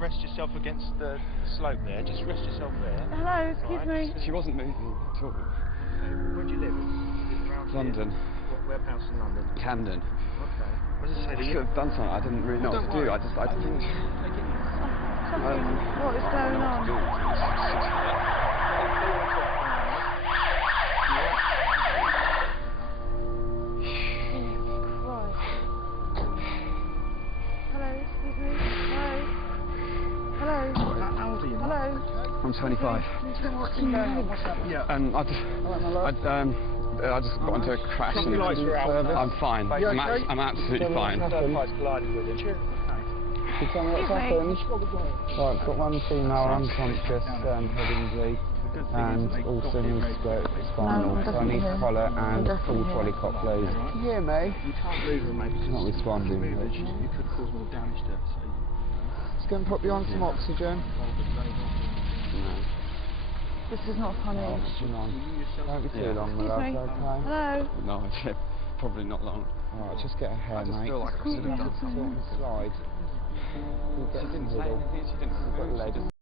rest yourself against the slope there. Just rest yourself there. Hello, excuse me. She wasn't moving at all. Okay. Where do you live? Is it around London. Here? Whereabouts in London? Camden. Okay. What does it say? I should have done something. I didn't really know what to do. I think. Something. What is going on? I'm 25. Yeah. I just got into a crash and I'm fine. I'm absolutely fine. Collided with him. Can you tell me what's happened? Right, I've got one female unconscious head injury and also needs to go spinal. So I need collar and full trolley cop load. Can you hear me? You can't move her, mate. She's not responding. You could cause more damage to her. Just going to put you on some oxygen. This is not funny. Oxygen on. Won't be too long, my love, Excuse me. okay? Hello? No, probably not long. Alright, just get her hair, mate. I just feel like I should have done something. Slide. You get She didn't some say wiggle. anything. She didn't You've got move. She legs. just